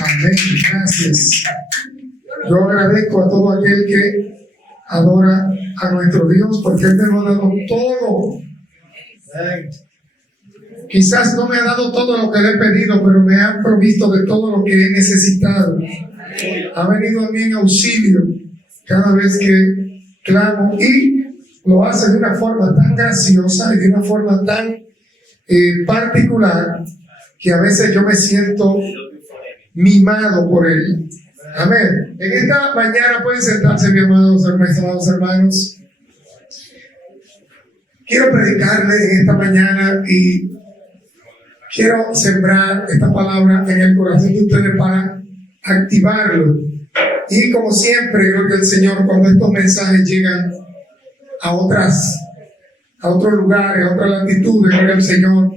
Amén. Gracias. Yo agradezco a todo aquel que adora a nuestro Dios porque Él me lo ha dado todo. Quizás no me ha dado todo lo que le he pedido, pero me ha provisto de todo lo que he necesitado. Ha venido a mí en auxilio cada vez que clamo y lo hace de una forma tan graciosa y de una forma tan particular que a veces yo me siento mimado por Él. Amén. En esta mañana pueden sentarse, mis amados hermanos. Quiero predicarle en esta mañana y quiero sembrar esta palabra en el corazón de ustedes para activarlo. Y como siempre, gloria al Señor, cuando estos mensajes llegan a otros lugares, a otras latitudes, gloria al Señor,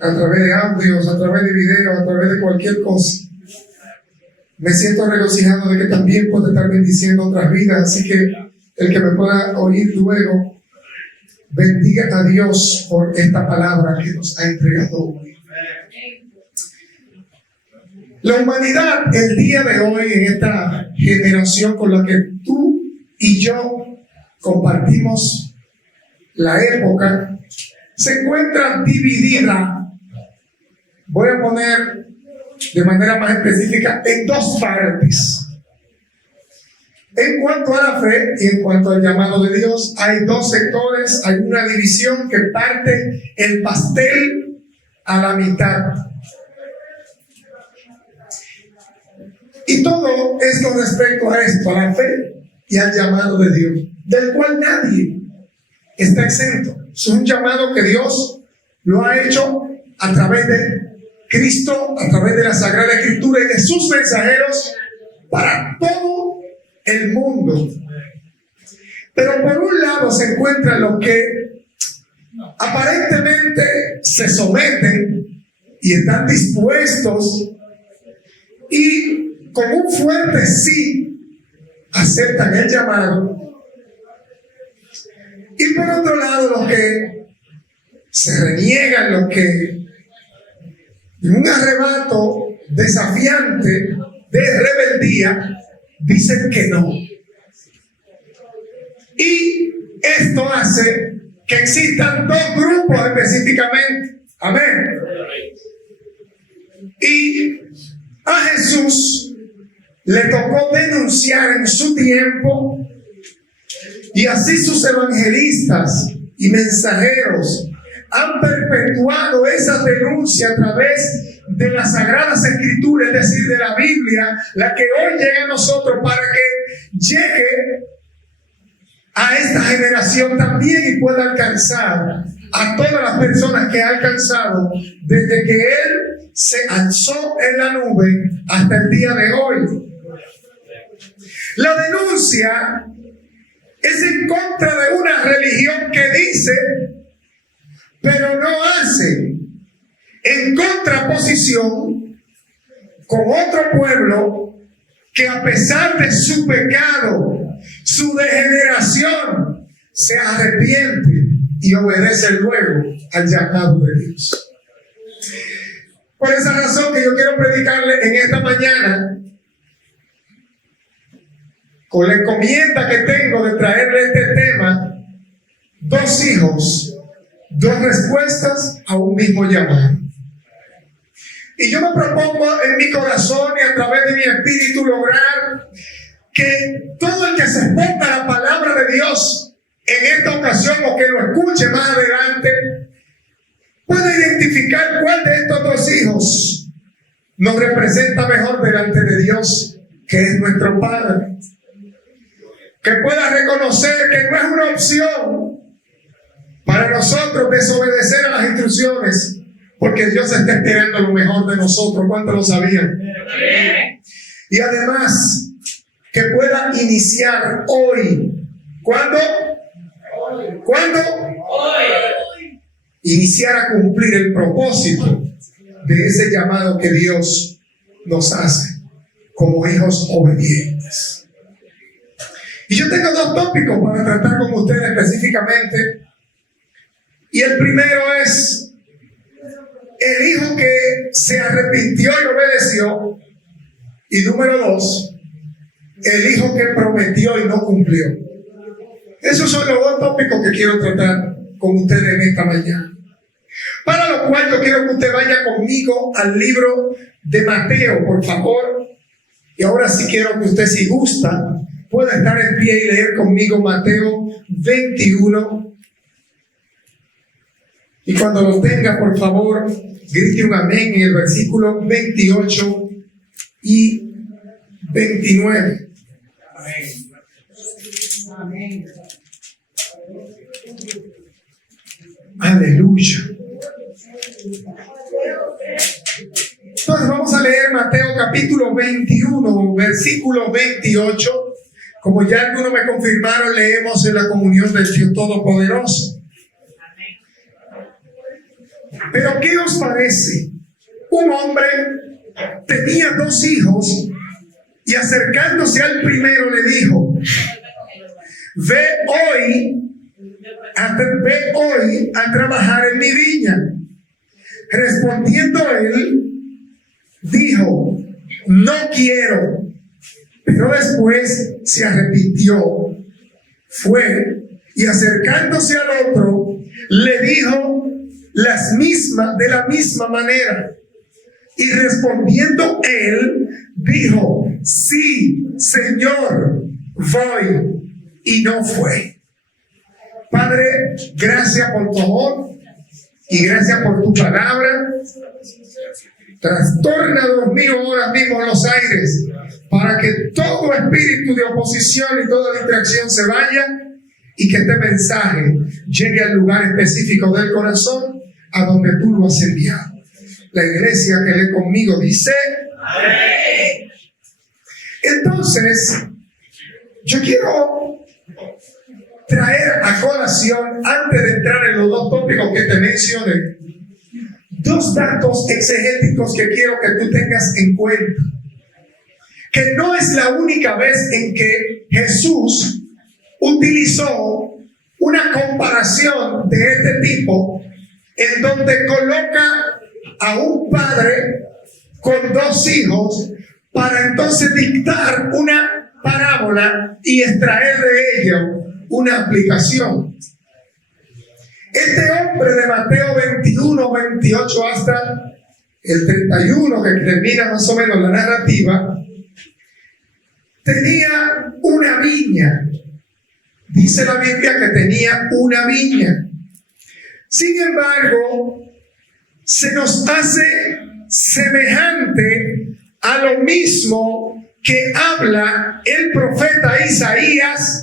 a través de audios, a través de videos, a través de cualquier cosa, me siento regocijado de que también puedo estar bendiciendo otras vidas. Así que el que me pueda oír luego, bendiga a Dios por esta palabra que nos ha entregado hoy. La humanidad, el día de hoy, en esta generación con la que tú y yo compartimos la época, se encuentra dividida, voy a poner de manera más específica, en dos partes. En cuanto a la fe y en cuanto al llamado de Dios, hay dos sectores, hay una división que parte el pastel a la mitad. Y todo es con respecto a esto, a la fe y al llamado de Dios, del cual nadie está exento. Es un llamado que Dios lo ha hecho a través de Cristo, a través de la Sagrada Escritura y de sus mensajeros para todo el mundo. Pero por un lado se encuentran los que aparentemente se someten y están dispuestos y con un fuerte sí aceptan el llamado. Y por otro lado los que se reniegan, los que en un arrebato desafiante de rebeldía dicen que no. Y esto hace que existan dos grupos específicamente. Amén. Y a Jesús le tocó denunciar en su tiempo, y así sus evangelistas y mensajeros han perpetuado esa denuncia a través de las Sagradas Escrituras, es decir, de la Biblia, la que hoy llega a nosotros para que llegue a esta generación también y pueda alcanzar a todas las personas que ha alcanzado desde que Él se alzó en la nube hasta el día de hoy. La denuncia es en contra de una religión que dice pero no hace, en contraposición con otro pueblo que a pesar de su pecado, su degeneración, se arrepiente y obedece luego al llamado de Dios. Por esa razón que yo quiero predicarle en esta mañana, con la encomienda que tengo de traerle este tema, dos hijos, dos respuestas a un mismo llamado. Y yo me propongo en mi corazón y a través de mi espíritu lograr que todo el que se exponga a la palabra de Dios en esta ocasión o que lo escuche más adelante pueda identificar cuál de estos dos hijos nos representa mejor delante de Dios, que es nuestro Padre. Que pueda reconocer que no es una opción para nosotros desobedecer a las instrucciones, porque Dios está esperando lo mejor de nosotros. ¿Cuántos lo sabían? Y además, que pueda iniciar hoy. ¿Cuándo? ¿Cuándo? Hoy. Iniciar a cumplir el propósito de ese llamado que Dios nos hace como hijos obedientes. Y yo tengo dos tópicos para tratar con ustedes específicamente. Y el primero es el hijo que se arrepintió y obedeció. Y número 2, el hijo que prometió y no cumplió. Esos son los 2 tópicos que quiero tratar con ustedes en esta mañana. Para lo cual yo quiero que usted vaya conmigo al libro de Mateo, por favor. Y ahora sí quiero que usted, si gusta, pueda estar en pie y leer conmigo Mateo 21. Y cuando lo tenga, por favor, grite un amén en el versículo 28 y 29. Amén. Amén. Aleluya. Entonces vamos a leer Mateo capítulo 21, versículo 28. Como ya algunos me confirmaron, leemos en la comunión del Dios Todopoderoso. Pero ¿qué os parece? Un hombre tenía 2 hijos y acercándose al primero le dijo: Ve hoy a trabajar en mi viña. Respondiendo él, dijo: No quiero. Pero después se arrepintió. Fue y acercándose al otro, le dijo de la misma manera. Y respondiendo él, dijo: Sí, Señor, voy. Y no fue. Padre, gracias por tu amor y gracias por tu palabra. Trastorna, Dios mío, ahora mismo los aires, para que todo espíritu de oposición y toda distracción se vaya y que este mensaje llegue al lugar específico del corazón a donde tú lo has enviado. La iglesia que lee conmigo dice: Amén. Entonces, yo quiero traer a colación, antes de entrar en los 2 tópicos que te mencioné, 2 datos exegéticos que quiero que tú tengas en cuenta. Que no es la única vez en que Jesús utilizó una comparación de este tipo, en donde coloca a un padre con 2 hijos para entonces dictar una parábola y extraer de ello una aplicación. Este hombre de Mateo 21, 28 hasta el 31, que termina más o menos la narrativa, tenía una viña. Dice la Biblia que tenía una viña. Sin embargo, se nos hace semejante a lo mismo que habla el profeta Isaías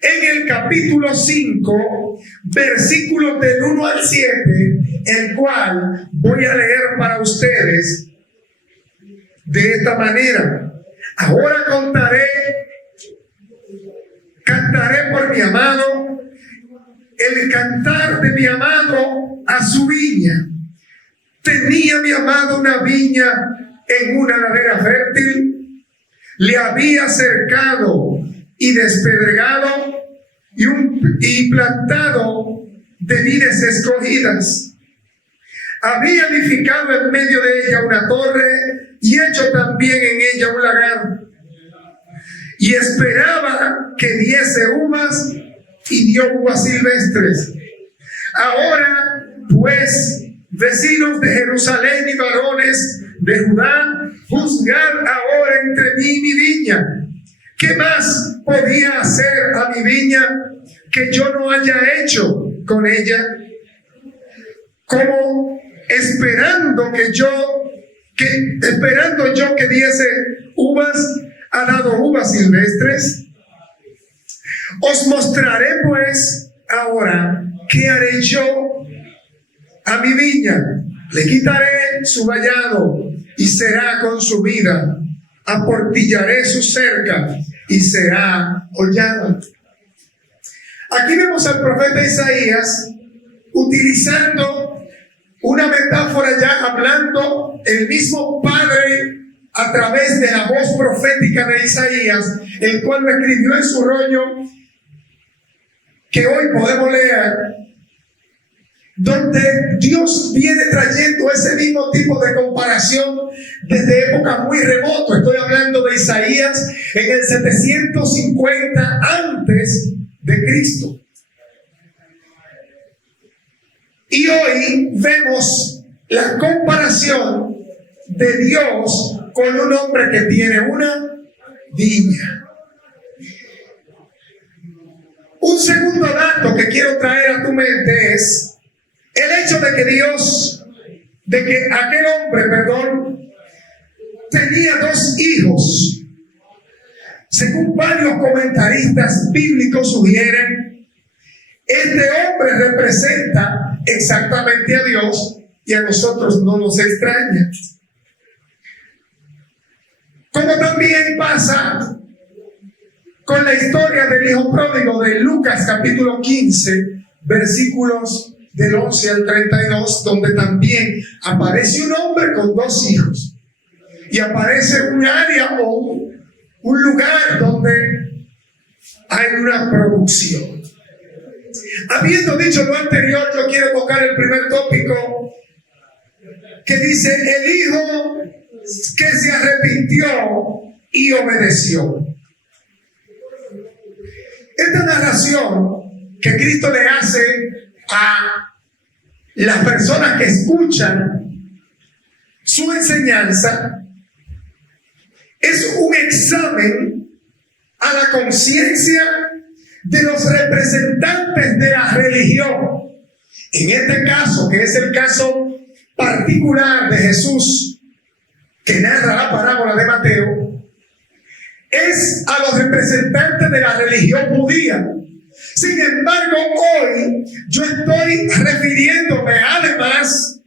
en el capítulo 5, versículos del 1 al 7, el cual voy a leer para ustedes de esta manera. Ahora cantaré por mi amado, el cantar de mi amado a su viña. Tenía mi amado una viña en una ladera fértil, le había cercado y despedregado y plantado de vides escogidas. Había edificado en medio de ella una torre y hecho también en ella un lagar. Y esperaba que diese uvas y dio uvas silvestres. Ahora, pues, vecinos de Jerusalén y varones de Judá, juzgad ahora entre mí y mi viña. ¿Qué más podía hacer a mi viña que yo no haya hecho con ella? Como esperando yo que diese uvas, ha dado uvas silvestres. Os mostraré pues ahora qué haré yo a mi viña. Le quitaré su vallado y será consumida. Aportillaré su cerca y será hollada. Aquí vemos al profeta Isaías utilizando una metáfora, ya hablando el mismo Padre a través de la voz profética de Isaías, el cual lo escribió en su rollo, que hoy podemos leer, donde Dios viene trayendo ese mismo tipo de comparación desde épocas muy remotas. Estoy hablando de Isaías en el 750 antes de Cristo. Y hoy vemos la comparación de Dios con un hombre que tiene una viña. Un segundo dato que quiero traer a tu mente es el hecho de que aquel hombre, tenía 2 hijos. Según varios comentaristas bíblicos sugieren, este hombre representa exactamente a Dios y a nosotros no nos extraña. Como también pasa con la historia del hijo pródigo de Lucas capítulo 15, versículos del 11 al 32, donde también aparece un hombre con 2 hijos. Y aparece un área o un lugar donde hay una producción. Habiendo dicho lo anterior, yo quiero tocar el primer tópico que dice: el hijo que se arrepintió y obedeció. Esta narración que Cristo le hace a las personas que escuchan su enseñanza es un examen a la conciencia de los representantes de la religión. En este caso, que es el caso particular de Jesús, que narra la parábola de Mateo, es a los representantes de la religión judía. Sin embargo, hoy yo estoy refiriéndome además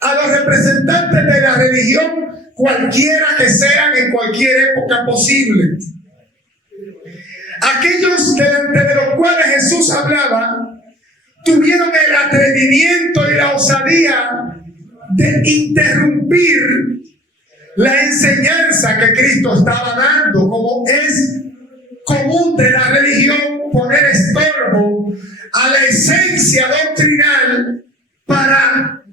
a los representantes de la religión, cualquiera que sean, en cualquier época posible. Aquellos delante de los cuales Jesús hablaba tuvieron el atrevimiento y la osadía de interrumpir la enseñanza que Cristo estaba dando, como es común de la religión, poner estorbo a la esencia doctrinal para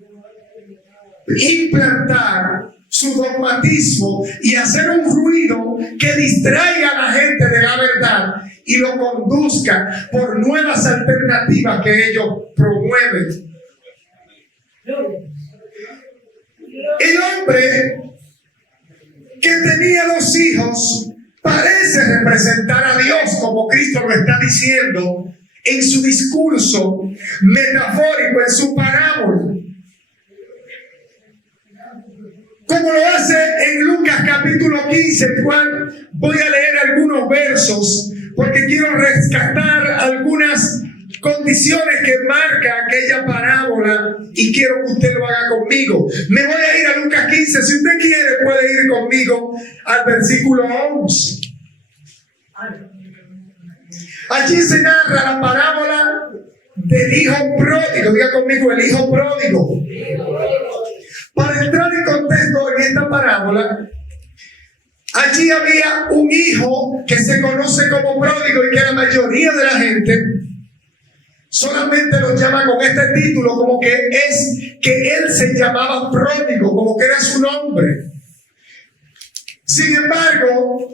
implantar su dogmatismo y hacer un ruido que distraiga a la gente de la verdad y lo conduzca por nuevas alternativas que ellos promueven. El hombre que tenía 2 hijos parece representar a Dios, como Cristo lo está diciendo en su discurso metafórico, en su parábola. Como lo hace en Lucas capítulo 15, el cual voy a leer algunos versos porque quiero rescatar algunas condiciones que marca aquella parábola y quiero que usted lo haga conmigo. Me voy a ir a Lucas 15, si usted quiere puede ir conmigo al versículo 11. Allí se narra la parábola del hijo pródigo. Diga conmigo, el hijo pródigo. Para entrar en contexto en esta parábola, allí había un hijo que se conoce como pródigo y que la mayoría de la gente solamente lo llama con este título, como que él se llamaba pródigo, como que era su nombre. Sin embargo,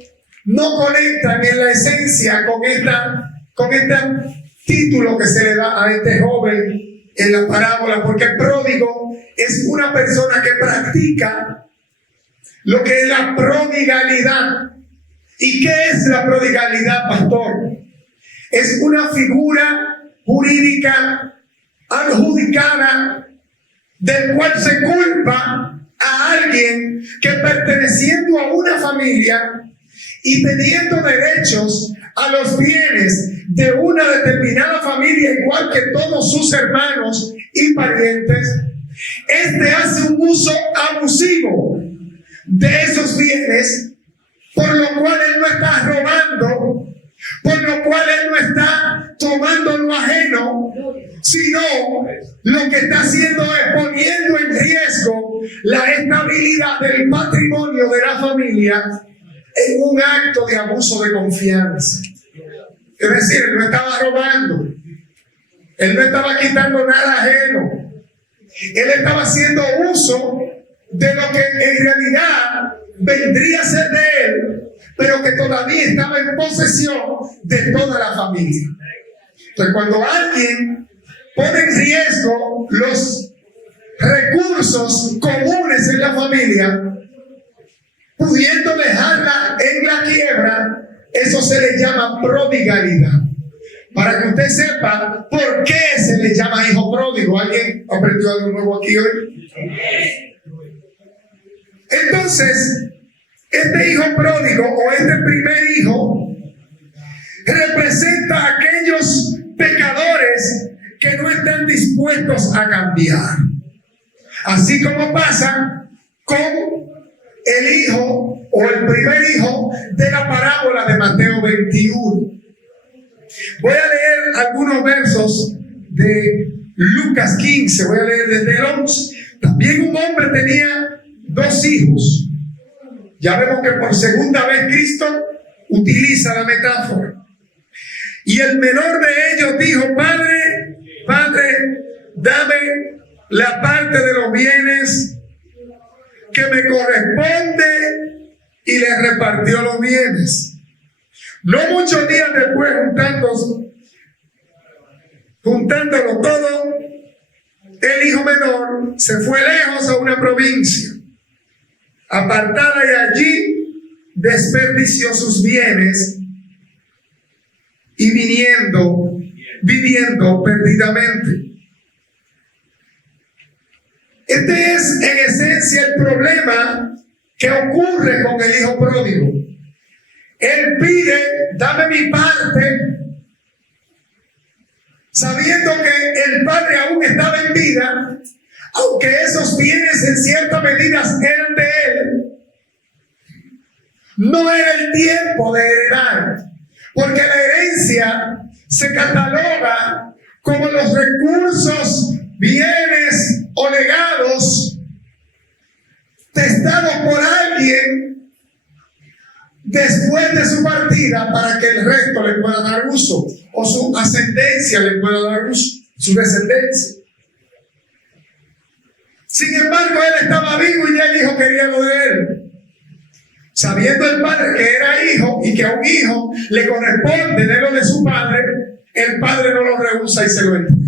no conectan en la esencia con este título que se le da a este joven en la parábola, porque el pródigo es una persona que practica lo que es la prodigalidad. ¿Y qué es la prodigalidad, pastor? Es una figura jurídica adjudicada del cual se culpa a alguien que, perteneciendo a una familia y teniendo derechos a los bienes de una determinada familia, igual que todos sus hermanos y parientes, hace un uso abusivo de esos bienes, por lo cual él no está robando, por lo cual él no está tomando lo ajeno, sino lo que está haciendo es poniendo en riesgo la estabilidad del patrimonio de la familia en un acto de abuso de confianza. Es decir, él no estaba robando, él no estaba quitando nada ajeno, Él estaba haciendo uso de lo que en realidad vendría a ser de él, pero que todavía estaba en posesión de toda la familia. Entonces, cuando alguien pone en riesgo los recursos comunes en la familia, pudiendo dejarla en la quiebra, eso se le llama prodigalidad. Para que usted sepa por qué se le llama hijo pródigo. ¿Alguien aprendió algo nuevo aquí hoy? Entonces, este hijo pródigo o este primer hijo representa a aquellos pecadores que no están dispuestos a cambiar. Así como pasa con el hijo o el primer hijo de la parábola de Mateo 21. Voy a leer algunos versos de Lucas 15, voy a leer desde el 11. También un hombre tenía 2 hijos. Ya vemos que por segunda vez Cristo utiliza la metáfora. Y el menor de ellos dijo: Padre, dame la parte de los bienes que me corresponde, y le repartió los bienes. No muchos días después, juntándolo todo, el hijo menor se fue lejos a una provincia apartada, y allí desperdició sus bienes y viviendo perdidamente. Este es en esencia el problema que ocurre con el hijo pródigo. Él pide: dame mi parte, sabiendo que el padre aún estaba en vida, aunque esos bienes en cierta medida eran de él. No era el tiempo de heredar, porque la herencia se cataloga como los recursos, bienes o legados testados por alguien después de su partida, para que el resto le pueda dar uso, o su ascendencia le pueda dar uso, su descendencia. Sin embargo, él estaba vivo y ya el hijo quería lo de él. Sabiendo el padre que era hijo y que a un hijo le corresponde de lo de su padre, el padre no lo rehúsa y se lo entrega.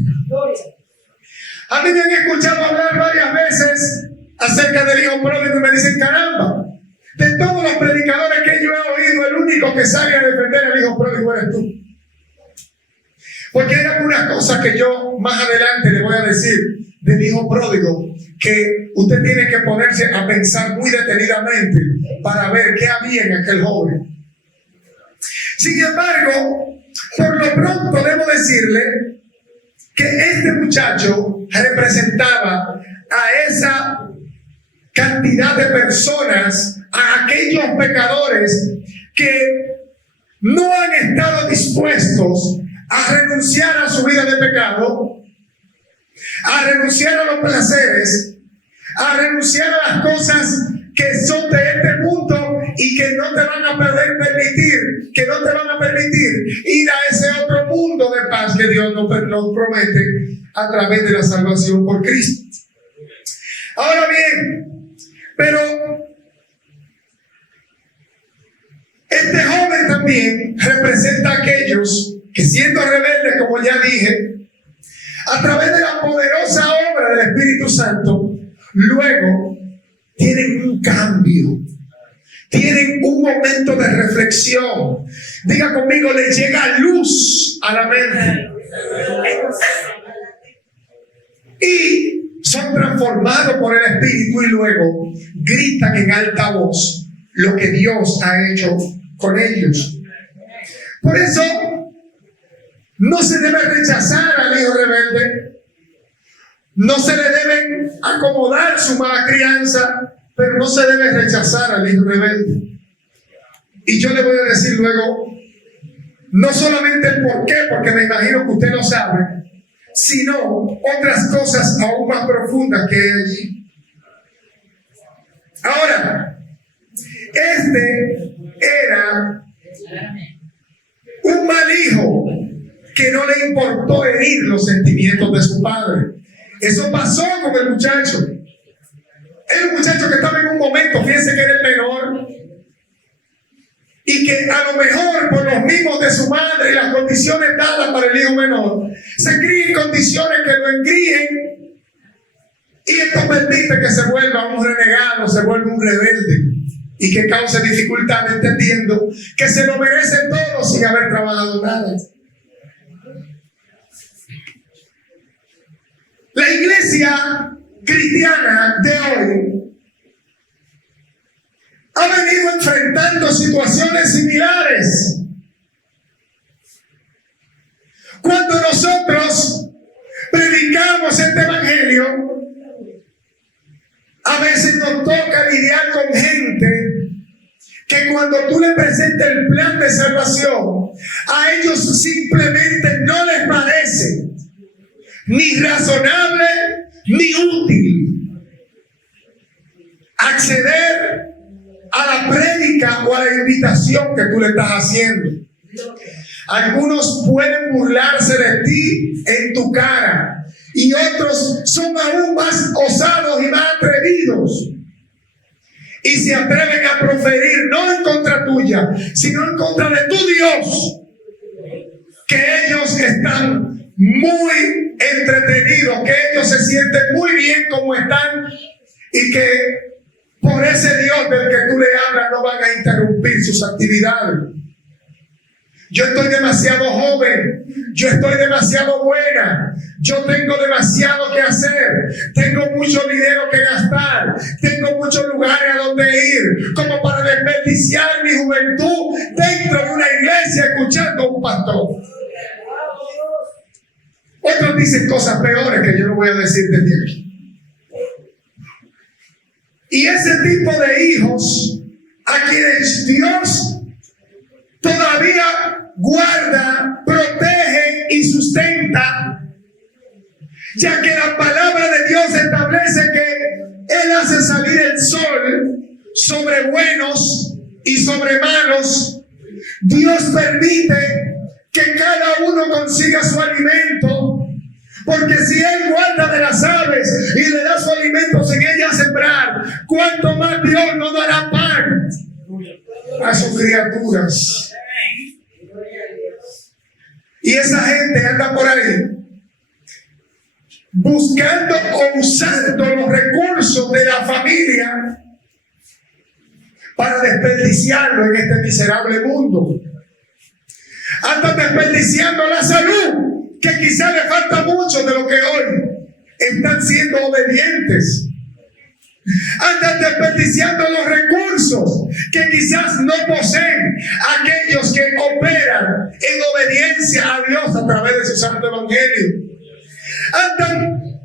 A mí me han escuchado hablar varias veces acerca del hijo pródigo y me dicen: caramba, de todos los predicadores que yo he oído, el único que sale a defender al hijo pródigo eres tú. Porque hay algunas cosas que yo más adelante le voy a decir del hijo pródigo, que usted tiene que ponerse a pensar muy detenidamente para ver qué había en aquel joven. Sin embargo, por lo pronto debo decirle que este muchacho representaba a esa cantidad de personas, a aquellos pecadores que no han estado dispuestos a renunciar a su vida de pecado, a renunciar a los placeres, a renunciar a las cosas que son de este mundo y que no te van a poder permitir, que no te van a permitir ir a ese otro mundo de paz que Dios nos promete a través de la salvación por Cristo. Ahora bien, pero este joven también representa a aquellos que, siendo rebeldes, como ya dije, a través de la poderosa obra del Espíritu Santo, luego tienen un cambio, tienen un momento de reflexión. Diga conmigo: le llega luz a la mente y son transformados por el Espíritu, y luego gritan en alta voz lo que Dios ha hecho con ellos. Por eso no se debe rechazar al hijo rebelde, no se le deben acomodar su mala crianza, pero no se debe rechazar al hijo rebelde. Y yo le voy a decir luego, no solamente el por qué, porque me imagino que usted lo sabe, sino otras cosas aún más profundas que hay allí. Ahora, este era un mal hijo que no le importó herir los sentimientos de su padre. Eso pasó con el muchacho. Era un muchacho que estaba en un momento, fíjense que era el menor, y que a lo mejor por los mismos de su madre y las condiciones dadas para el hijo menor, se cría en condiciones que lo engríen, y esto permite que se vuelva un renegado, se vuelva un rebelde, y que cause dificultad entendiendo que se lo merecen todos sin haber trabajado nada. La iglesia cristiana de hoy ha venido enfrentando situaciones similares. Cuando nosotros predicamos este evangelio, a veces nos toca lidiar con gente que cuando tú le presentes el plan de salvación, a ellos simplemente no les parece ni razonable ni útil acceder a la prédica o a la invitación que tú le estás haciendo. Algunos pueden burlarse de ti en tu cara y otros son aún más osados y más atrevidos y se atreven a proferir no en contra tuya, sino en contra de tu Dios, que ellos están muy entretenidos, que ellos se sienten muy bien como están y que por ese Dios del que tú le hablas no van a interrumpir sus actividades. Yo estoy demasiado joven, yo estoy demasiado buena, yo tengo demasiado que hacer, tengo mucho dinero que gastar, tengo muchos lugares a donde ir, como para desperdiciar mi juventud dentro de una iglesia escuchando a un pastor. Otros dicen cosas peores que yo no voy a decir desde aquí. Y ese tipo de hijos a quienes Dios todavía guarda, protege y sustenta, ya que la palabra de Dios establece que Él hace salir el sol sobre buenos y sobre malos. Dios permite que cada uno consiga su alimento, porque si Él guarda de las aves y le da su alimento sin ella sembrar, ¿cuánto más Dios no dará pan a sus criaturas? Y esa gente anda por ahí buscando o usando los recursos de la familia para desperdiciarlo en este miserable mundo. Andan desperdiciando la salud, que quizá le falta mucho de lo que hoy están siendo obedientes. Andan desperdiciando los recursos que quizás no poseen aquellos que operan en obediencia a Dios a través de su santo evangelio. Andan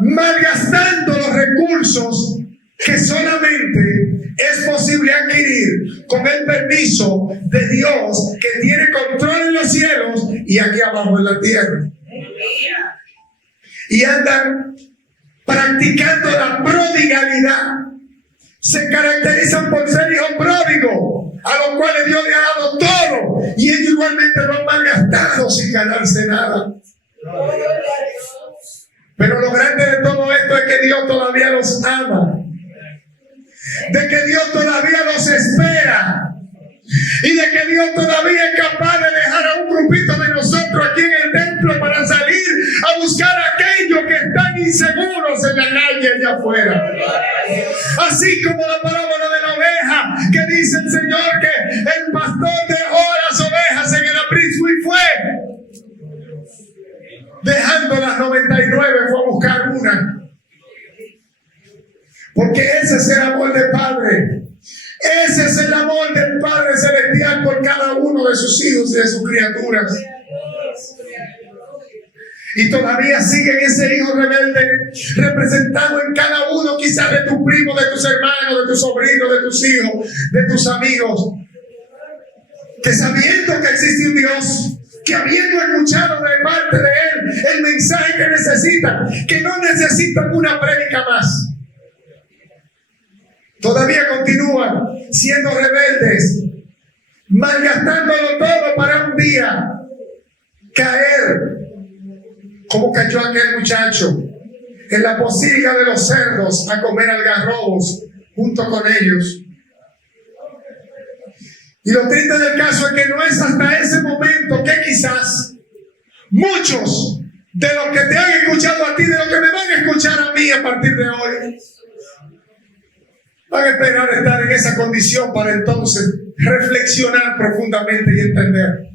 malgastando los recursos que solamente es posible adquirir con el permiso de Dios, que tiene control en los cielos y aquí abajo en la tierra. Y andan practicando la prodigalidad. Se caracterizan por ser hijos pródigos, a los cuales Dios le ha dado todo y ellos igualmente lo han malgastado sin ganarse nada. Pero lo grande de todo esto es que Dios todavía los ama, de que Dios todavía los espera y de que Dios todavía es capaz de dejar a un grupito de nosotros aquí en el templo para salir a buscar a aquellos que están inseguros en la calle allá afuera. Así como la parábola de la oveja, que dice el Señor que el pastor dejó a las ovejas en el aprisco y fue, dejando las 99, fue a buscar una. Porque ese es el amor del Padre. Ese es el amor del Padre Celestial por cada uno de sus hijos y de sus criaturas. Y todavía siguen ese hijo rebelde representado en cada uno, quizás de tus primos, de tus hermanos, de tus sobrinos, de tus hijos, de tus amigos, que sabiendo que existe un Dios, que habiendo escuchado de parte de Él el mensaje que necesitan, que no necesitan una prédica más, todavía continúan siendo rebeldes, malgastándolo todo para un día caer como cayó aquel muchacho en la pocilga de los cerdos a comer algarrobos junto con ellos. Y lo triste del caso es que no es hasta ese momento que quizás muchos de los que te han escuchado a ti, de los que me van a escuchar a mí a partir de hoy, van a esperar estar en esa condición para entonces reflexionar profundamente y entender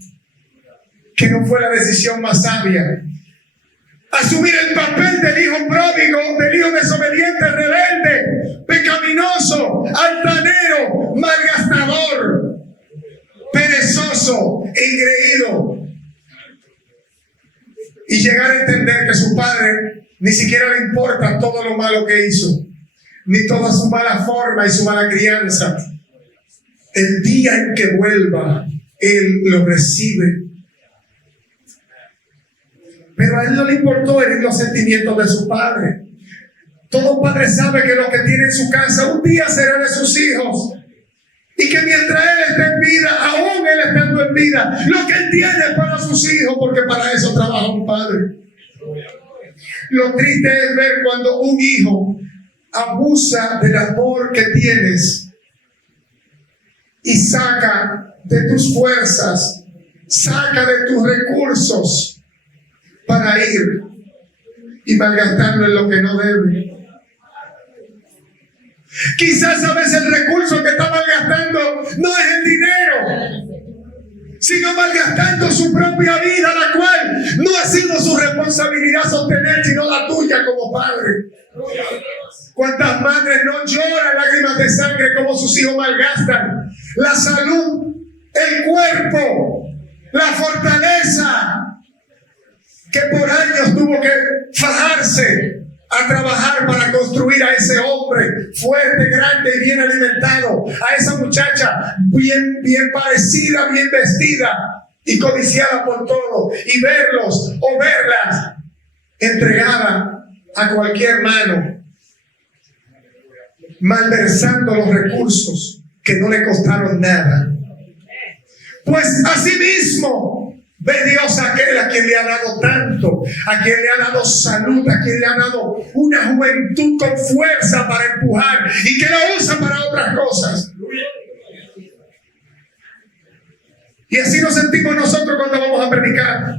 que no fue la decisión más sabia. Asumir el papel del hijo pródigo, del hijo desobediente, rebelde, pecaminoso, altanero, malgastador, perezoso, engreído. Y llegar a entender que su padre ni siquiera le importa todo lo malo que hizo, ni toda su mala forma y su mala crianza. El día en que vuelva, él lo recibe. Pero a él no le importó herir los sentimientos de su padre. Todo padre sabe que lo que tiene en su casa un día será de sus hijos. Y que mientras él esté en vida, aún él estando en vida, lo que él tiene es para sus hijos, porque para eso trabaja un padre. Lo triste es ver cuando un hijo abusa del amor que tienes y saca de tus fuerzas, saca de tus recursos para ir y malgastarlo en lo que no debe. Quizás a veces el recurso que está malgastando no es el dinero, sino malgastando su propia vida, la cual no ha sido su responsabilidad sostener, sino la tuya como padre. ¿Cuántas madres no lloran lágrimas de sangre como sus hijos malgastan la salud, el cuerpo, la fortaleza que por años tuvo que fajarse a trabajar para construir a ese hombre fuerte, grande y bien alimentado, a esa muchacha bien parecida, bien vestida y codiciada por todo, y verlos o verlas entregada a cualquier mano, malversando los recursos que no le costaron nada. Pues asimismo ve Dios a aquel a quien le ha dado tanto, a quien le ha dado salud, a quien le ha dado una juventud con fuerza para empujar y que la usa para otras cosas. Y así nos sentimos nosotros cuando vamos a predicar.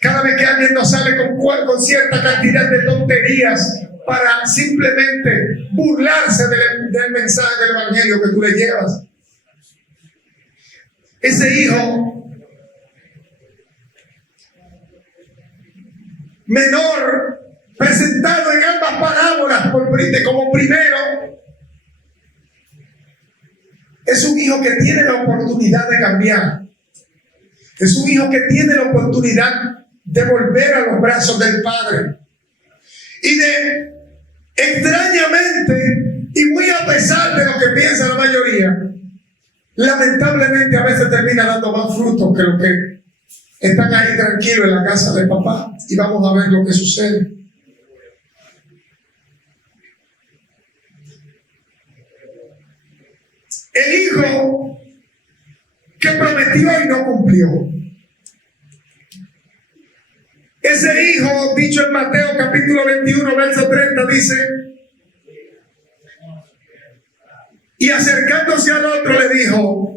Cada vez que alguien nos sale con cierta cantidad de tonterías para simplemente burlarse del mensaje del evangelio que tú le llevas. Ese hijo menor, presentado en ambas parábolas como primero, es un hijo que tiene la oportunidad de cambiar. Es un hijo que tiene la oportunidad de volver a los brazos del Padre. Y de, extrañamente, y muy a pesar de lo que piensa la mayoría, lamentablemente a veces termina dando más frutos que lo que están ahí tranquilos en la casa de papá. Y vamos a ver lo que sucede. El hijo que prometió y no cumplió. Ese hijo, dicho en Mateo capítulo 21, verso 30, dice: y acercándose al otro le dijo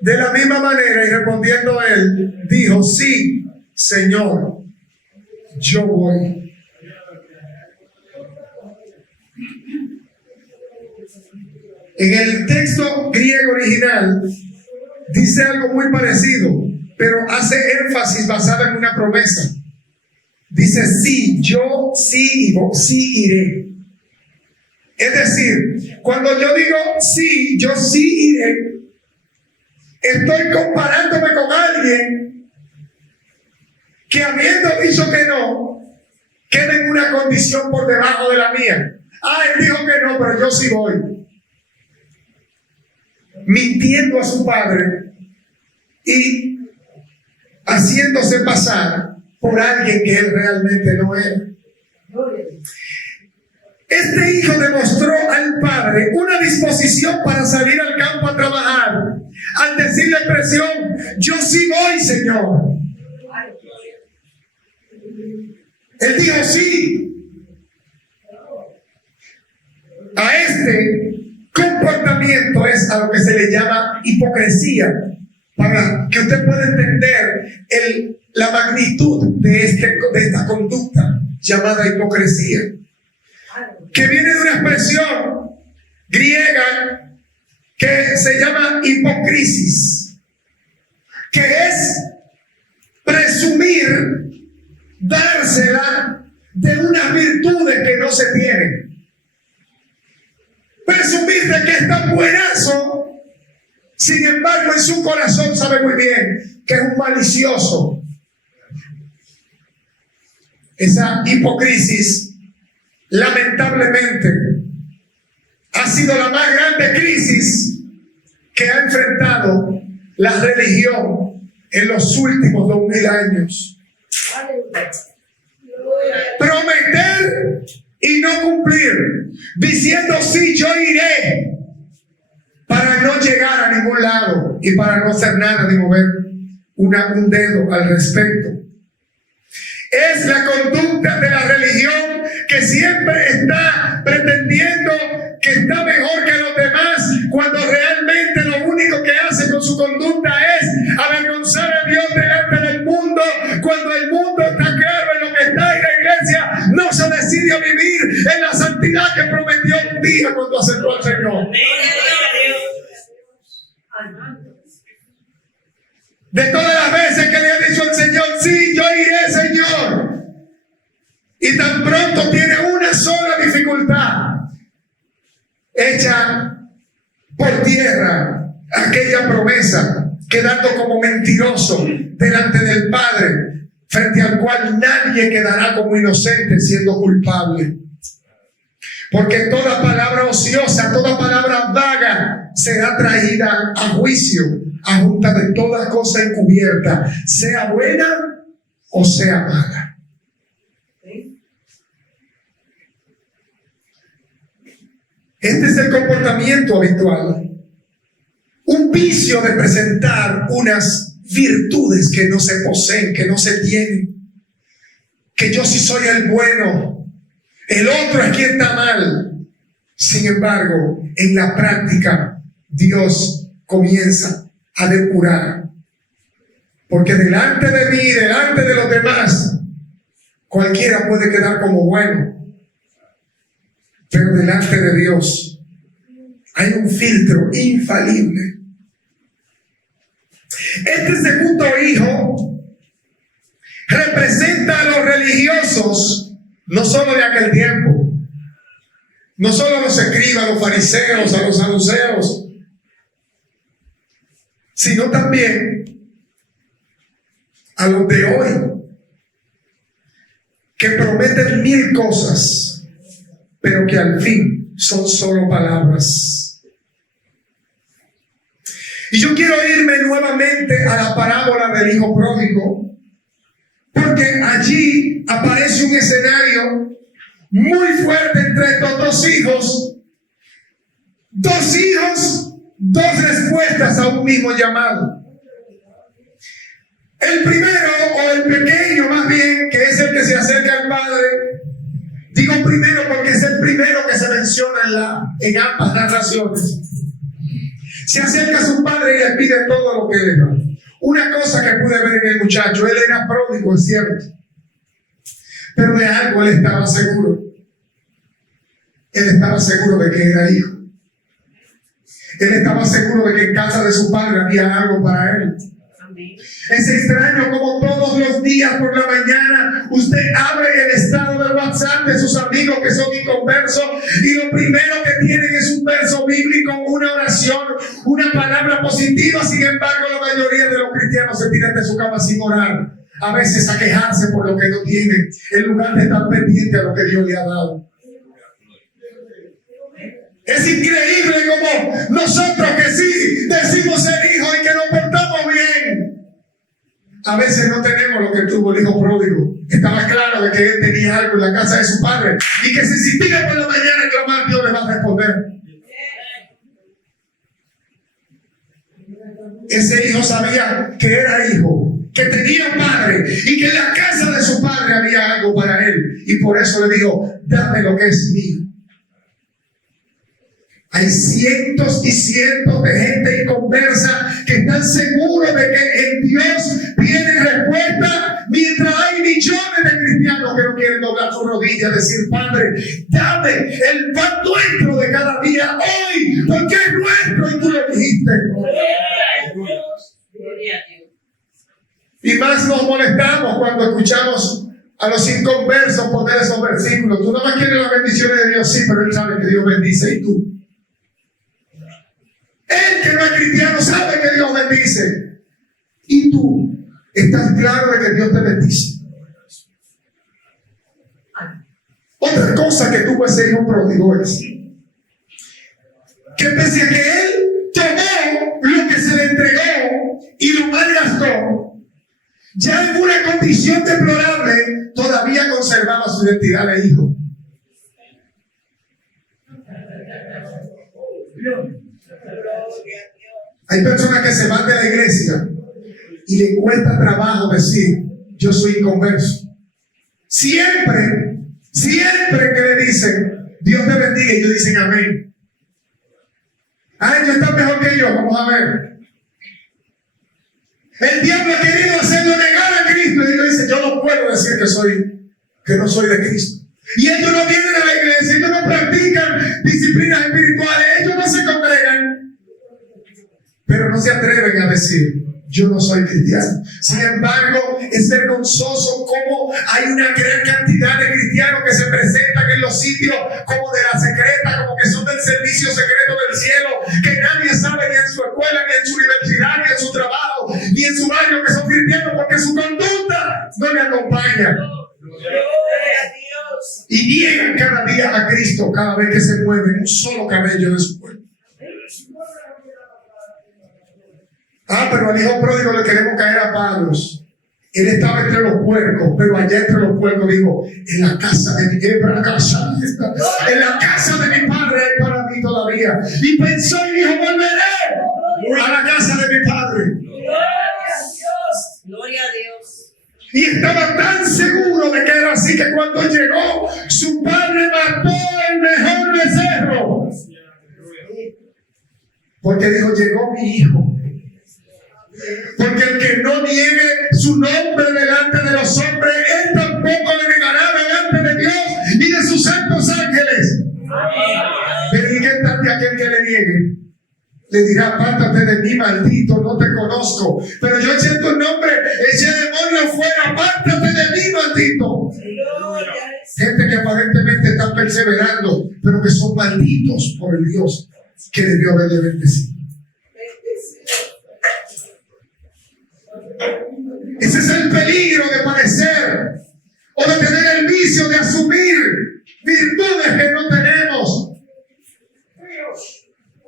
de la misma manera, y respondiendo él, dijo: sí, Señor, yo voy. En el texto griego original dice algo muy parecido, pero hace énfasis basado en una promesa. Dice: sí, yo sí iré. Es decir, cuando yo digo sí, yo sí iré, estoy comparándome con alguien que, habiendo dicho que no, queda en una condición por debajo de la mía. Ah, él dijo que no, pero yo sí voy. Mintiendo a su padre y haciéndose pasar por alguien que él realmente no era. Este hijo demostró al padre una disposición para salir al campo a trabajar, al decir la expresión: yo sí voy, Señor. Él dijo sí. A este comportamiento es a lo que se le llama hipocresía, para que usted pueda entender la magnitud de esta conducta llamada hipocresía, que viene de una expresión griega que se llama hipocrisis, que es presumir, dársela de unas virtudes que no se tienen. Presumir de que es tan buenazo, sin embargo en su corazón sabe muy bien que es un malicioso. Esa hipocrisis, lamentablemente, ha sido la más grande crisis que ha enfrentado la religión en los últimos 2000 años. Prometer y no cumplir, diciendo sí, yo iré, para no llegar a ningún lado y para no hacer nada ni mover un dedo al respecto. Es la conducta de la religión que siempre está pretendiendo que está mejor que los demás, cuando realmente lo único que hace con su conducta es avergonzar a Dios delante del mundo, cuando el mundo está claro en lo que está y la iglesia no se decide a vivir en la santidad que prometió un día cuando aceptó al Señor. De todas las veces que le ha dicho al Señor, sí, yo iré, Señor, y tan pronto tiene una sola dificultad, echa por tierra aquella promesa, quedando como mentiroso delante del Padre, frente al cual nadie quedará como inocente siendo culpable. Porque toda palabra ociosa, toda palabra vaga será traída a juicio, a junta de toda cosa encubierta, sea buena o sea mala. Este es el comportamiento habitual. Un vicio de presentar unas virtudes que no se poseen, que no se tienen. Que yo sí soy el bueno, el otro es quien está mal. Sin embargo, en la práctica, Dios comienza a depurar. Porque delante de mí, delante de los demás, cualquiera puede quedar como bueno. Pero delante de Dios hay un filtro infalible. Este segundo hijo representa a los religiosos, no solo de aquel tiempo, no solo a los escribas, a los fariseos, a los saduceos, sino también a los de hoy, que prometen 1000 cosas, pero que al fin son solo palabras. Y yo quiero irme nuevamente a la parábola del hijo pródigo, porque allí aparece un escenario muy fuerte entre estos dos hijos. Dos respuestas a un mismo llamado. El primero, o el pequeño más bien, que es el que se acerca al padre. Digo primero porque es el primero que se menciona en ambas narraciones. Se acerca a su padre y le pide todo lo que le da. Una cosa que pude ver en el muchacho, él era pródigo, es cierto, pero de algo él estaba seguro. Él estaba seguro de que era hijo. Él estaba seguro de que en casa de su padre había algo para él. Es extraño como todos los días por la mañana usted abre el estado del WhatsApp de sus amigos que son inconversos y lo primero que tienen es un verso bíblico, una oración, una palabra positiva. Sin embargo, la mayoría de los cristianos se tiran de su cama sin orar, a veces a quejarse por lo que no tienen, en lugar de estar pendiente a lo que Dios le ha dado. Es increíble como nosotros que sí decimos ser hijos y que nos portamos bien, a veces no tenemos lo que tuvo el hijo pródigo. Estaba claro de que él tenía algo en la casa de su padre y que si se tira por la mañana a clamar, Dios le va a responder. Ese hijo sabía que era hijo, que tenía padre y que en la casa de su padre había algo para él. Y por eso le dijo, dame lo que es mío. Hay cientos y cientos de gente inconversa que están seguros de que en Dios tienen respuesta, mientras hay millones de cristianos que no quieren doblar sus rodillas, decir, Padre, dame el pan nuestro de cada día hoy, porque es nuestro y tú lo dijiste. Y más nos molestamos cuando escuchamos a los inconversos poner esos versículos. Tú no más quieres las bendiciones de Dios, sí, pero él sabe que Dios bendice y tú. El que no es cristiano sabe que Dios bendice. Y tú estás claro de que Dios te bendice. Otra cosa que tuvo ese hijo pródigo es que pese a que él tomó lo que se le entregó y lo malgastó, ya en una condición deplorable, todavía conservaba su identidad de hijo. Hay personas que se van de la iglesia y le cuesta trabajo decir, yo soy inconverso. Siempre que le dicen, Dios te bendiga, y ellos dicen amén. Ellos están mejor que yo, vamos a ver. El diablo ha querido hacerlo negar a Cristo y ellos dicen, yo no puedo decir que no soy de Cristo. Y ellos no vienen a la iglesia, ellos no practican disciplinas espirituales, ellos no se congregan, pero no se atreven a decir, yo no soy cristiano. Sin embargo, es vergonzoso cómo hay una gran cantidad de cristianos que se presentan en los sitios como de la secreta, como que son del servicio secreto del cielo, que nadie sabe ni en su escuela, ni en su universidad, ni en su trabajo, ni en su barrio que son cristianos, porque su conducta no le acompaña. Y niegan cada día a Cristo cada vez que se mueve un solo cabello de su cuerpo. Pero al hijo pródigo le queremos caer a palos. Él estaba entre los puercos, pero allá entre los puercos dijo, en la casa de mi padre hay para mí todavía. Y pensó y dijo, volveré a la casa de mi padre. Gloria a Dios. Y estaba tan seguro de que era así que cuando llegó, su padre mató el mejor becerro. Porque dijo, llegó mi hijo. Porque el que no niegue su nombre delante de los hombres, él tampoco le negará delante de Dios y de sus santos ángeles. Pero ¿y qué tal de aquel que le niegue? Le dirá, apártate de mí, maldito, no te conozco. Pero yo eché tu nombre, eché demonio fuera, apártate de mí, maldito. Gente que aparentemente está perseverando, pero que son malditos por el Dios que debió haberle bendecido. Ese es el peligro de padecer o de tener el vicio de asumir virtudes que no tenemos,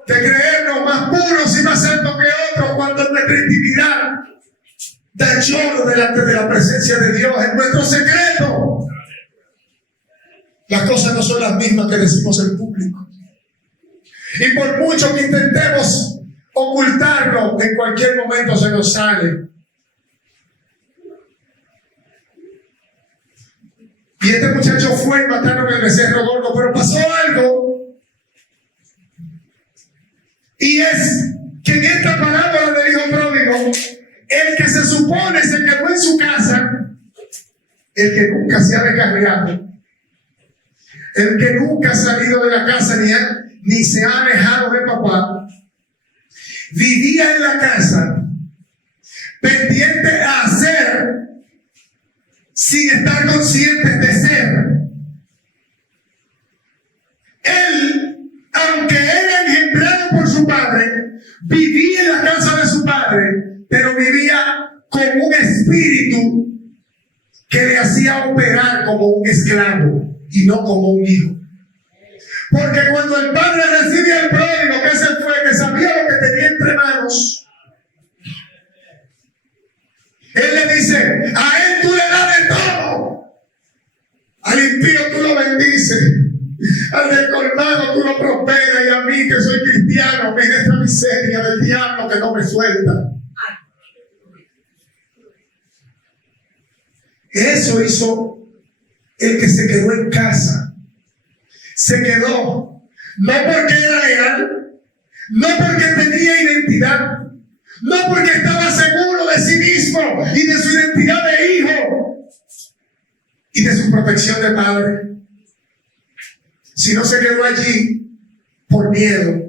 de creernos más puros y más santos que otros, cuando en nuestra intimidad da lloro delante de la presencia de Dios en nuestro secreto. Las cosas no son las mismas que decimos en público. Y por mucho que intentemos ocultarlo, en cualquier momento se nos sale. Y este muchacho fue y mataron el becerro gordo, pero pasó algo. Y es que en esta parábola del hijo pródigo, el que se supone se quedó en su casa, el que nunca se ha descarriado, el que nunca ha salido de la casa ni se ha alejado de papá, vivía en la casa pendiente a hacer sin estar conscientes de ser. Él, aunque era engendrado por su padre, vivía en la casa de su padre, pero vivía con un espíritu que le hacía operar como un esclavo y no como un hijo. Porque cuando el padre recibe al pródigo, que se fue, que sabía lo que tenía entre manos, él le dice, a él tú le das de todo. Al impío tú lo bendices. Al descolmado tú lo prosperas. Y a mí que soy cristiano, mira esta miseria del diablo que no me suelta. Eso hizo el que se quedó en casa. Se quedó, no porque era legal, no porque tenía identidad, no porque estaba seguro de sí mismo y de su identidad de hijo y de su protección de padre, sino se quedó allí por miedo.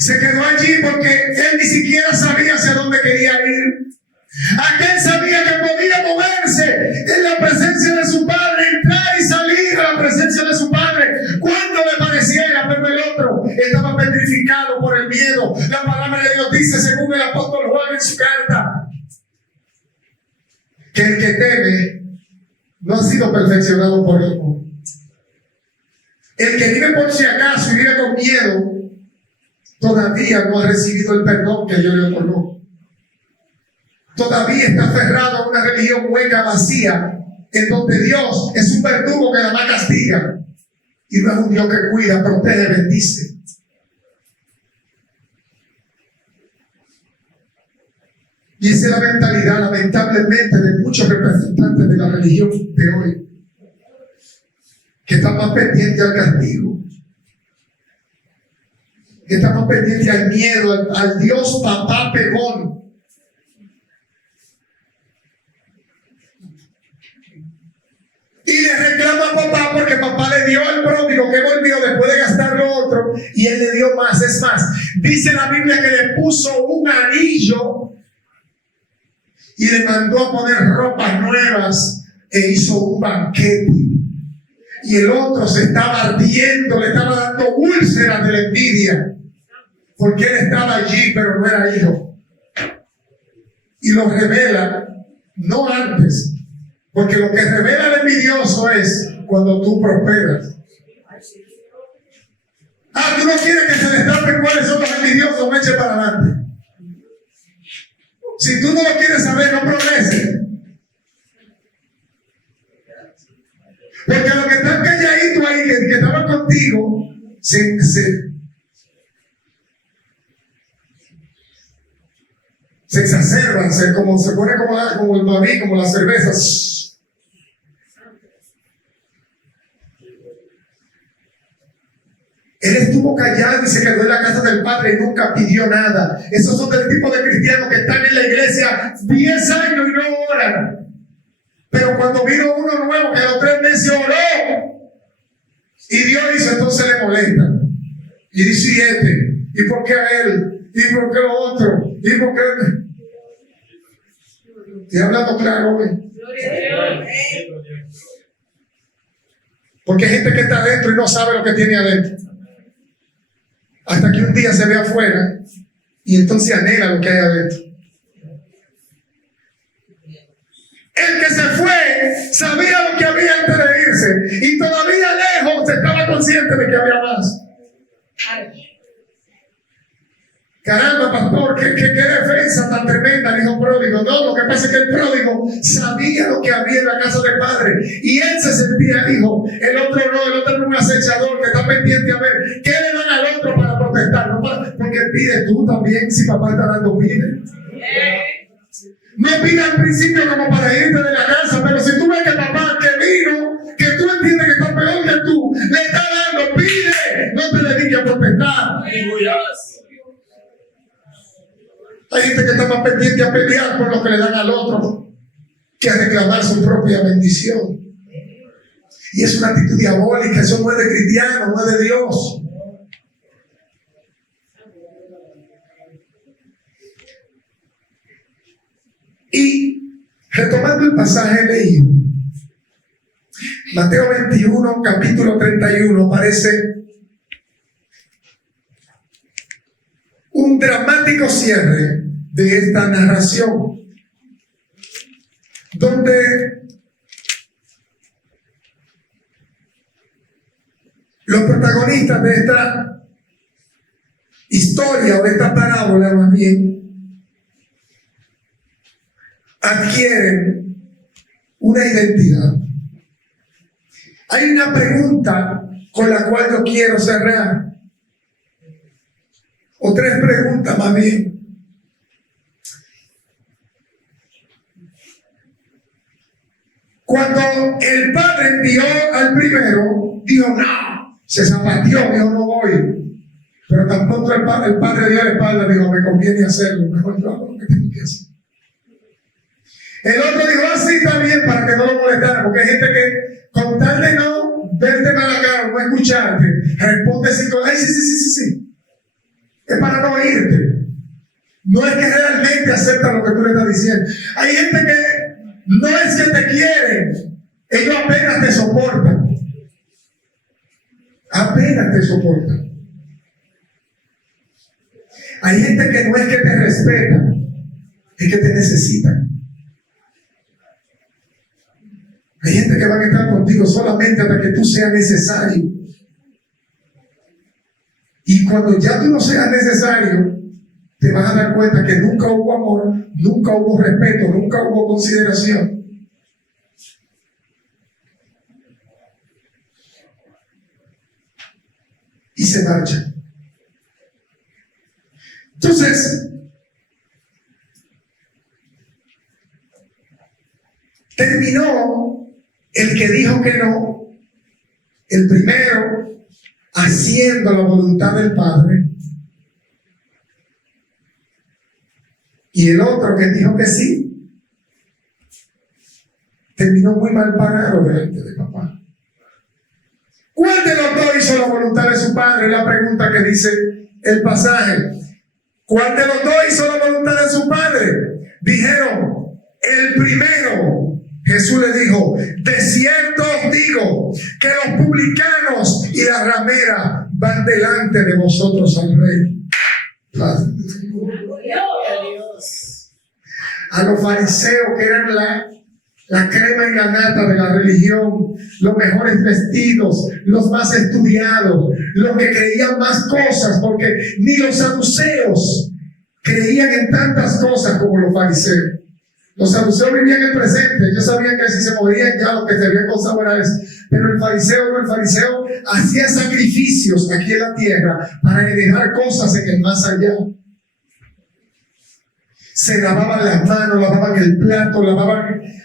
Se quedó allí porque él ni siquiera sabía hacia dónde quería ir. Aquel sabía que podía moverse en la presencia de su padre, entrar y salir a la presencia de su padre cuando le pareciera, pero el otro estaba petrificado por el miedo. La palabra de Dios dice, según el apóstol Juan en su carta, que el que teme no ha sido perfeccionado por el amor. El que vive por si acaso y vive con miedo todavía no ha recibido el perdón que Dios le otorgó. Todavía está aferrado a una religión hueca, vacía, en donde Dios es un verdugo que nada más castiga y no es un Dios que cuida, protege, bendice. Y esa es la mentalidad, lamentablemente, de muchos representantes de la religión de hoy, que están más pendientes al castigo, que están más pendientes al miedo, al Dios papá pegón. Y le reclama a papá porque papá le dio al pródigo que volvió después de gastar lo otro y él le dio más. Es más, dice la Biblia que le puso un anillo y le mandó a poner ropas nuevas e hizo un banquete. Y el otro se estaba ardiendo, le estaba dando úlceras de la envidia porque él estaba allí pero no era hijo. Y lo revela no antes, porque lo que revela el envidioso es cuando tú prosperas. Tú no quieres que se destapen cuáles son los envidiosos, me eche para adelante. Si tú no lo quieres saber, no progreses. Porque los que están calladitos ahí, que estaban contigo, se exacerban, se pone como el maní, como la cerveza. Él estuvo callado y se quedó en la casa del Padre y nunca pidió nada. Esos son del tipo de cristianos que están en la iglesia 10 años y no oran. Pero cuando vino uno nuevo que a los 3 meses oró y Dios hizo, entonces le molesta. Y dice, ¿y este? ¿Y por qué a él? ¿Y por qué lo otro? ¿Y por qué? Estoy hablando claro, güey. Porque hay gente que está adentro y no sabe lo que tiene adentro. Hasta que un día se ve afuera y entonces anhela lo que hay adentro. El que se fue sabía lo que había antes de irse y todavía lejos estaba consciente de que había más. Caramba, pastor, ¿qué defensa tan tremenda, el hijo pródigo? No, lo que pasa es que el pródigo sabía lo que había en la casa del padre y él se sentía hijo. El otro no, el otro es un acechador que está pendiente a ver qué le dan al otro para protestar. No, porque pide tú también, si papá está dando, pide. No pida al principio como para irte de la casa, pero si tú ves que papá que vino, que tú entiendes que está peor que tú, le está dando, pide, no te dediques a protestar. Hay gente que está más pendiente a pelear por lo que le dan al otro que a reclamar su propia bendición. Y es una actitud diabólica, eso no es de cristiano, no es de Dios. Y retomando el pasaje leído, Mateo 21, capítulo 31, aparece un dramático cierre de esta narración, donde los protagonistas de esta historia o de esta parábola más bien adquieren una identidad. Hay una pregunta con la cual yo quiero cerrar, o 3 preguntas más bien. Cuando el padre envió al primero, dijo no, se zapateó, dijo no voy. Pero tampoco el padre dio la espalda, dijo me conviene hacerlo, mejor yo hago lo que tengo que hacer. El otro dijo así también para que no lo molestara, porque hay gente que con tal de no verte mala cara, no escucharte, responde así con, ay sí. Es para no oírte. No es que realmente acepta lo que tú le estás diciendo. Hay gente que no es que te quieren, ellos apenas te soportan. Apenas te soportan. Hay gente que no es que te respeta, es que te necesitan. Hay gente que va a estar contigo solamente hasta que tú seas necesario. Y cuando ya tú no seas necesario, te vas a dar cuenta que nunca hubo amor, nunca hubo respeto, nunca hubo consideración. Y se marcha. Entonces, terminó el que dijo que no, el primero, haciendo la voluntad del Padre, y el otro que dijo que sí, terminó muy mal parado delante de papá. ¿Cuál de los dos hizo la voluntad de su padre? Es la pregunta que dice el pasaje. ¿Cuál de los dos hizo la voluntad de su padre? Dijeron, el primero. Jesús le dijo, de cierto os digo que los publicanos y la ramera van delante de vosotros al rey. A los fariseos, que eran la crema y la nata de la religión, los mejores vestidos, los más estudiados, los que creían más cosas, porque ni los saduceos creían en tantas cosas como los fariseos. Los saduceos vivían en el presente, ellos sabían que si se morían ya lo que se veían cosas morales, pero el fariseo hacía sacrificios aquí en la tierra para dejar cosas en el más allá. Se lavaban las manos, lavaban el plato,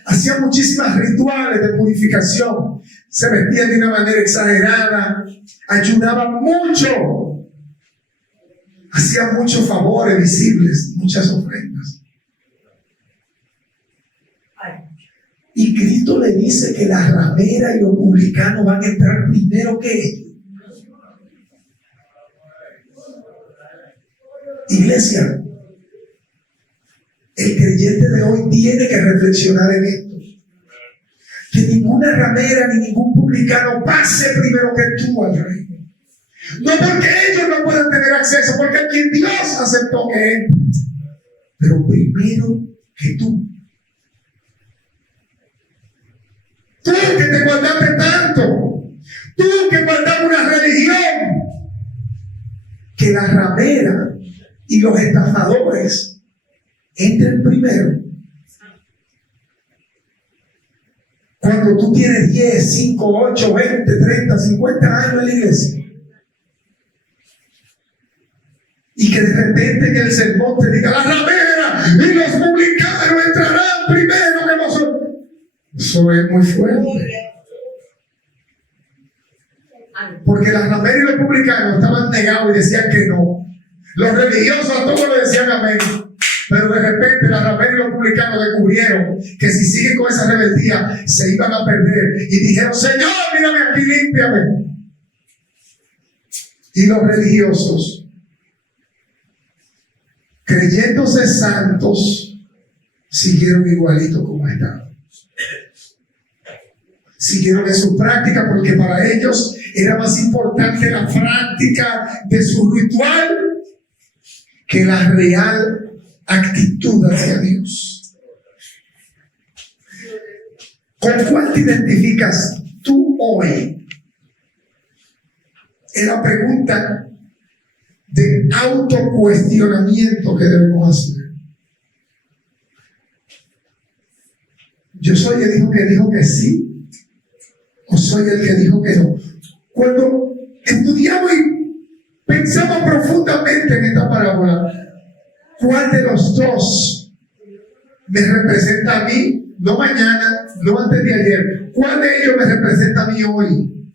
hacían muchísimas rituales de purificación, se vestían de una manera exagerada, ayudaban mucho, hacían muchos favores visibles, muchas ofrendas. Y Cristo le dice que la ramera y los publicanos van a entrar primero que ellos. Iglesia, el creyente de hoy tiene que reflexionar en esto. Que ninguna ramera ni ningún publicano pase primero que tú al reino. No porque ellos no puedan tener acceso, porque es quien Dios aceptó que entre. Pero primero que tú. Tú que te guardaste tanto, tú que guardabas una religión, que la ramera y los estafadores entren primero. Cuando tú tienes 10, 5, 8, 20, 30, 50 años en la iglesia, y que de repente en el sermón te diga la ramera y los publicanos entrarán primero que nosotros. Eso es muy fuerte. Porque las rameras y los publicanos estaban negados y decían que no. Los religiosos a todos le decían amén. Pero de repente las rameras y los publicanos descubrieron que si siguen con esa rebeldía se iban a perder. Y dijeron, Señor, mírame aquí, límpiame. Y los religiosos, creyéndose santos, siguieron igualito como estaban. Siguieron en su práctica porque para ellos era más importante la práctica de su ritual que la real actitud hacia Dios. ¿Con cuál te identificas tú hoy? Es la pregunta de autocuestionamiento que debemos hacer. ¿Yo soy el hijo que dijo que sí? ¿O soy el que dijo que no? Cuando estudiamos y pensamos profundamente en esta parábola, ¿cuál de los dos me representa a mí? no mañana, no antes de ayer. ¿Cuál de ellos me representa a mí hoy?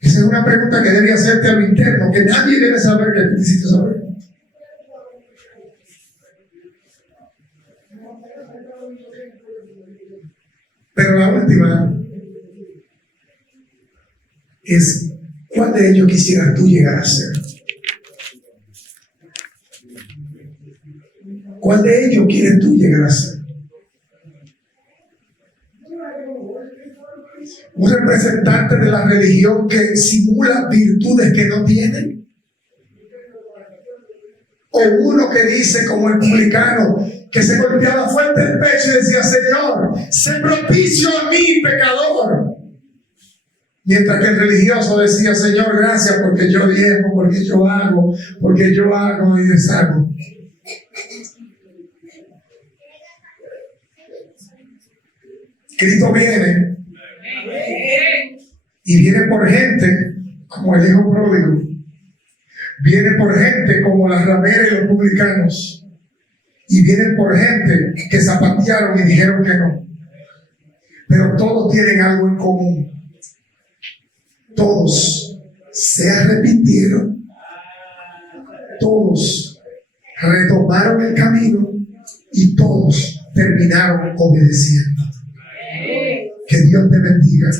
Esa es una pregunta que debe hacerte a lo interno, que nadie debe saber que tú hiciste esa pregunta. Pero la última es, ¿cuál de ellos quisieras tú llegar a ser? ¿Cuál de ellos quieres tú llegar a ser? ¿Un representante de la religión que simula virtudes que no tiene? ¿O uno que dice, como el publicano, que se golpeaba fuerte el pecho y decía, Señor, sé propicio a mí, pecador? Mientras que el religioso decía, Señor, gracias porque yo diezmo, porque yo hago y deshago. Cristo viene y viene por gente como el hijo pródigo, viene por gente como las rameras y los publicanos, y viene por gente que zapatearon y dijeron que no. Pero todos tienen algo en común. Todos se arrepintieron, todos retomaron el camino y todos terminaron obedeciendo. Que Dios te bendiga.